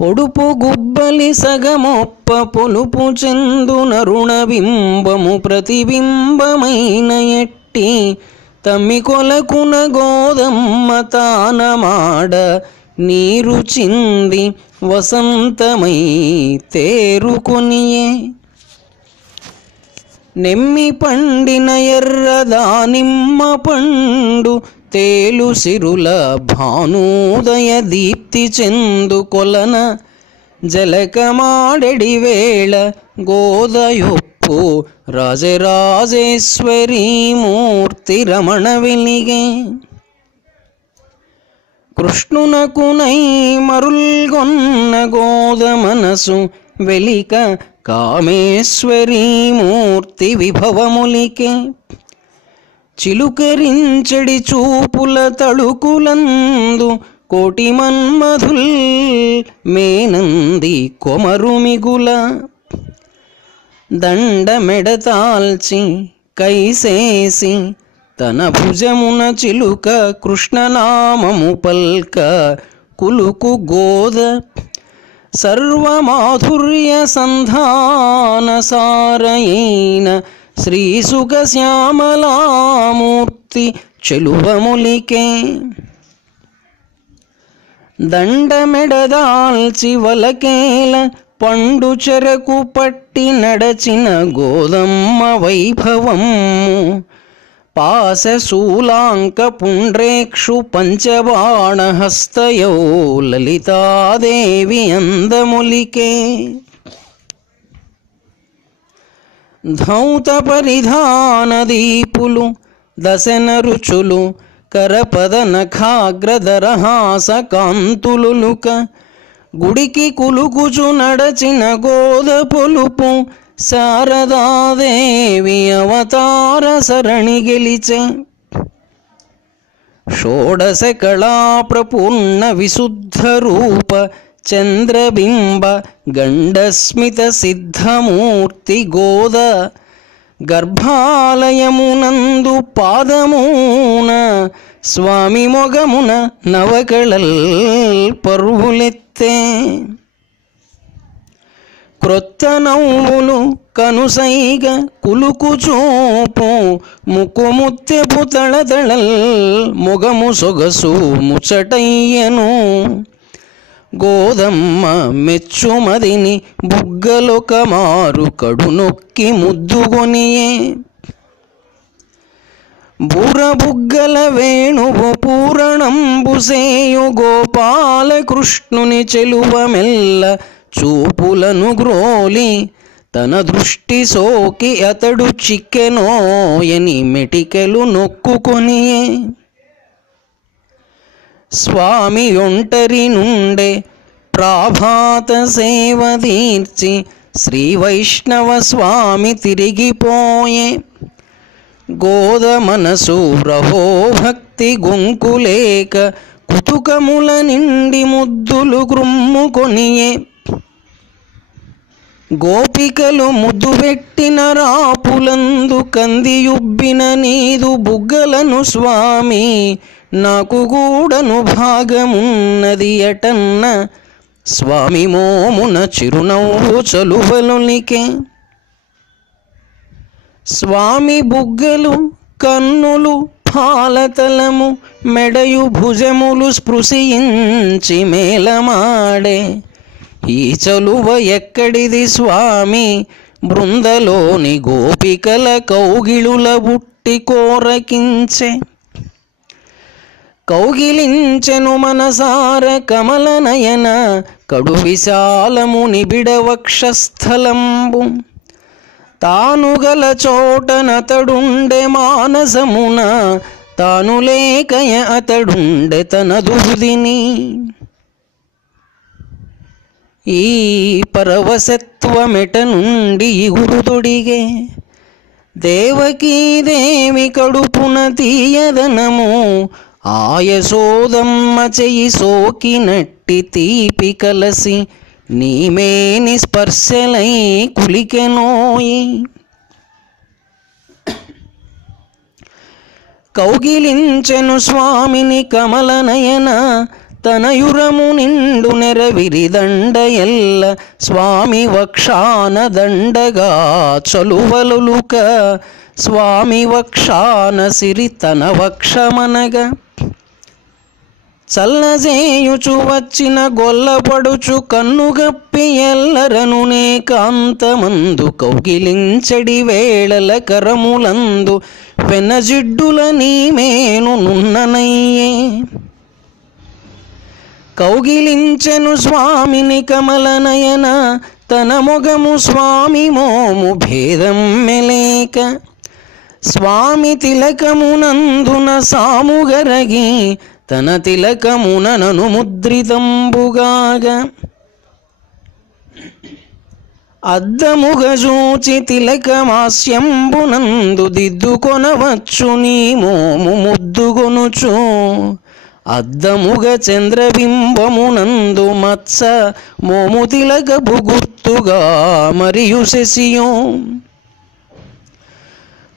పొడుపు గుబ్బలి సగమొప్ప పొలుపు చెందు నరుణ బింబము ప్రతిబింబమైన ఎట్టి తమ్మి కొలకున గోదమ్మ తానమాడ నీరు చింది వసంతమై తేరుకొనియే. నెమ్మి పండిన ఎర్ర దానిమ్మ పండు తేలు సిరుల భానూదయ దీప్తి చెందు కొలన జలకమాడెడి వేళ గోదయొప్పు రాజరాజేశ్వరీ మూర్తి రమణ వెలిగే. కృష్ణునకునై మరుల్గొన్న గోద మనసు వెలిక కామేశ్వరీ మూర్తి విభవములికే. చిలుకరించడి చూపుల తళుకులందు కోటి మన్మధుల్ మేనంది కొమరు మిగుల. దండ మెడతాల్చి కైసేసి తన భుజమున చిలుక కృష్ణనామము పల్క కులుకు గోద. సర్వమాధుర్య సంధాన సారయైన శ్రీసుఖ శ్యామలామూర్తి చెలువములికే. దండమెడదాల్చి వలకేల పండు చెరకు పట్టి నడచిన గోదమ్మ వైభవము పాశశూలాంక పుండ్రేక్షు పంచబాణహస్తయో లలితాదేవి అందములికే. ధౌత పరిధాన దీపులు దశన రుచులు కరపద నఖాగ్రదరహాస కాంతులులుక. గుడికి కులుకుచు నడచిన గోద పొలుపు శారదాదేవి అవతార సరణి గెలిచే. షోడశ కళా ప్రపూర్ణ విశుద్ధ రూప చంద్రబింబ గండస్మిత సిద్ధమూర్తి గోద. గర్భాలయమునందు పాదమున స్వామి మొగమున నవకళల్ పరువులెత్తే. క్రొత్త నవ్వులు కనుసైగ కులుకు చూపు ముక్కుముత్తెపు తళతళల్ మొగము సొగసు ముచ్చటయ్యను. గోదమ్మ మెచ్చుమదిని బుగ్గలొక మారు కడునొక్కి ముద్దుగొనియే. బుర్రబుగ్గల వేణువు పూరణంబుసేయు గోపాలకృష్ణుని చెలువమెల్ల చూపులను గ్రోలి తన దృష్టి సోకి అతడు చిక్కెనోయని మెటికెలు నొక్కుకొనియే. స్వామి ఒంటరి నుండే ప్రాభాత సేవ తీర్చి శ్రీ వైష్ణవ స్వామి తిరిగిపోయే. గోద మనసు రహోభక్తి గొంకులేక కుతుకముల నిండి ముద్దులు గ్రుమ్ముకొనియే. గోపికలు ముద్దు పెట్టిన రాపులందు కందియుబ్బిన నీదు బుగ్గలను స్వామి నాకు గూడను భాగమున్నది అటన్న. స్వామి మోమున చిరునవ్వు చలువలునికే. స్వామి బుగ్గలు కన్నులు పాలతలము మెడయు భుజములు స్పృశించి మేలమాడే. ఈ చలువ ఎక్కడిది స్వామి బృందలోని గోపికల కౌగిళుల బుట్టి కోరకించే. కౌగిలించెను మనసార కమల నయన కడు విశాలము నిబిడ వక్షస్థలంబు. తానుగల చోటనతడుండె మానసమున తాను లేకయ అతడుండె తన దుర్దిని. ఈ పరవశత్వమెట నుండి ఇగురుతొడిగే. దేవకీదేవి కడుపున తీయదనము ఆయసోదమ్మ చెయ్యి సోకినట్టి తీపి కలసి నీమేని స్పర్శలై కులికెనోయి. కౌగిలించెను స్వామిని కమల నయన తనయురము నిండు నెరవిరిదండ ఎల్ల స్వామి వక్షాన దండగా చలువలులుక స్వామి వక్షాన సిరి తన వక్షమనగా చల్లజేయుచు వచ్చిన గొల్లపడుచు కన్నుగప్పి ఎల్లరనునే కాంతమందు కౌగిలించడి వేళల కరములందు పెనజిడ్డుల నీమేను నున్ననయ్యే కౌగిలించెను స్వామిని కమలనయన తన మొగము స్వామి మోము భేదం మెలేక స్వామి తిలకమునందున సాముగరగి తన తిలకమునను ముద్రితంబుగాగా అద్దముగ చూచి తిలకమాస్యంబునందు దిద్దుకొనవచ్చు నీ మోము ముద్దుగొనుచు అద్దముగ చంద్రబింబమునందు మత్స మోము తిలకపు గుర్తుగా మరియు శశియో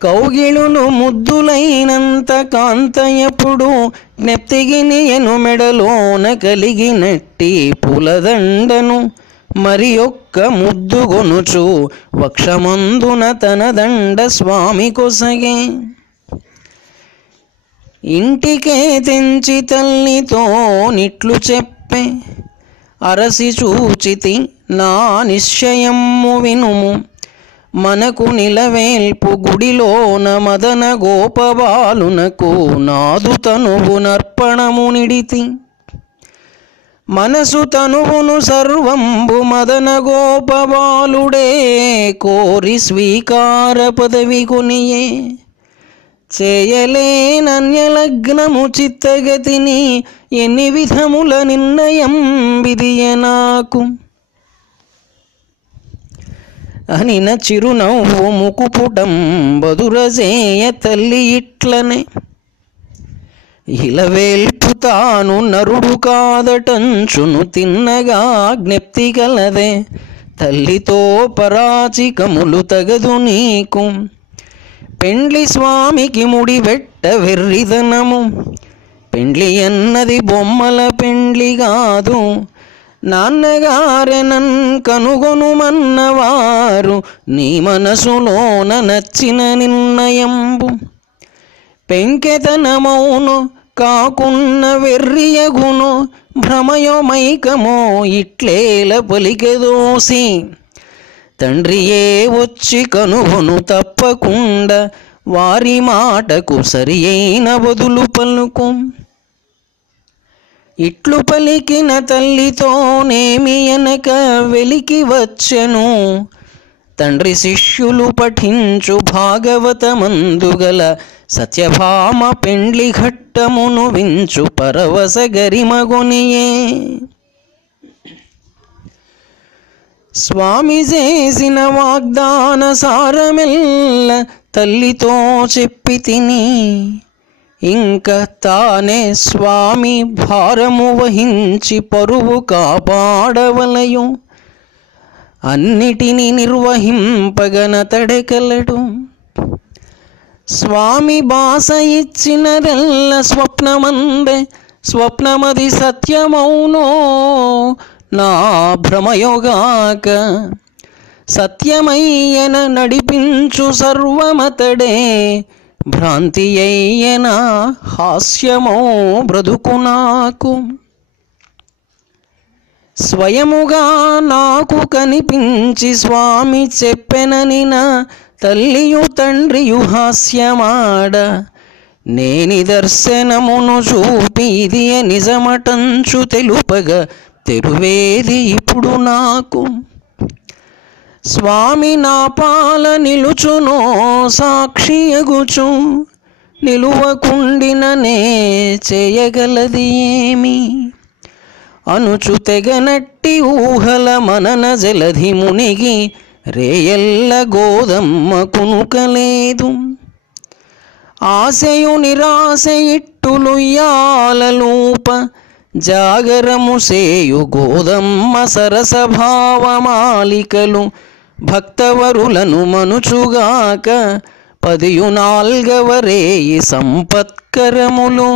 కౌగిలులు ముద్దులైనంత కాంతయపుడు జ్ఞప్తిగినియను మెడలోన కలిగినట్టి పులదండను మరి ఒక్క ముద్దుగొనుచు వక్షమందున తన దండ స్వామి కొసగే ఇంటికే తెంచి తల్లితో నిట్లు చెప్పే అరసి చూచితి నా నిశ్చయము వినుము మనకు నిలవేల్పు గుడిలోన మదన గోపబాలునకు నాదు తనువు నర్పణము నిడితి మనసు తనువును సర్వంబు మదన గోపబాలుడే కోరి స్వీకార పదవి కొనియే చేయలేనన్యలగ్నము చిత్తగతిని ఎన్ని విధముల నిర్ణయం విధియ నాకు అనిన చిరునవ్వు ముకుపుటం బదురజేయ తల్లి ఇట్లనే ఇలవేల్పు తాను నరుడు కాదటంచును తిన్నగా జ్ఞప్తి కలదే తల్లితో పరాచికములు తగదు నీకు పెండ్లి స్వామికి ముడివెట్ట వెర్రిదనము పెండ్లి అన్నది బొమ్మల పెండ్లి కాదు నాన్నగారెనన్ కనుగొనుమన్నవారు నీ మనసులోన నచ్చిన నిర్ణయంబు పెంకెతనమౌను కాకున్న వెర్రియగును భ్రమయో మైకమో ఇట్లేల పలికెదోసి తండ్రియే వచ్చి కనుగొను తప్పకుండా వారి మాటకు సరి అయిన బదులు పలుకు ఇట్లు పలికిన తల్లితోనేమి అనక వెలికి వచ్చెను తండ్రి శిష్యులు పఠించు భాగవతమందుగల సత్యభామ పెండ్లి ఘట్టమును వించు పరవశ గరిమగొనియే స్వామి చేసిన వాగ్దాన సారమెల్ల తల్లితో చెప్పి తిని ఇంక తానే స్వామి భారము వహించి పరువు కాపాడవలయు అన్నిటిని నిర్వహింపగనతడెకలడు స్వామి బాస ఇచ్చినదెల్ల స్వప్నమందే స్వప్నమది సత్యమౌనో నా భ్రమయోగాక సత్యమయ్యన నడిపించు సర్వమతడే భ్రాంతి అయ్యన హాస్యమో బ్రతుకు నాకు స్వయముగా నాకు కనిపించి స్వామి చెప్పెనని నా తల్లియు తండ్రియు హాస్యమాడ నేని దర్శనమును చూపి ఇది నిజమటంచు తెలుపగా తెరువేది ఇప్పుడు నాకు స్వామి నా పాల నిలుచునో సాక్షియగుచు నిలువకుండిననే చేయగలది ఏమి అనుచు తెగనట్టి ఊహల మనన జలధి మునిగి రేయల్ల గోదమ్మ కునుకలేదు ఆశయు నిరాశ ఇట్టులుయ్యాలూప జాగరము సేయు గోదమ్మ సరసభావమాలికలు భక్తవరులను మనుచుగాక 14వ రేయి సంపత్కరములు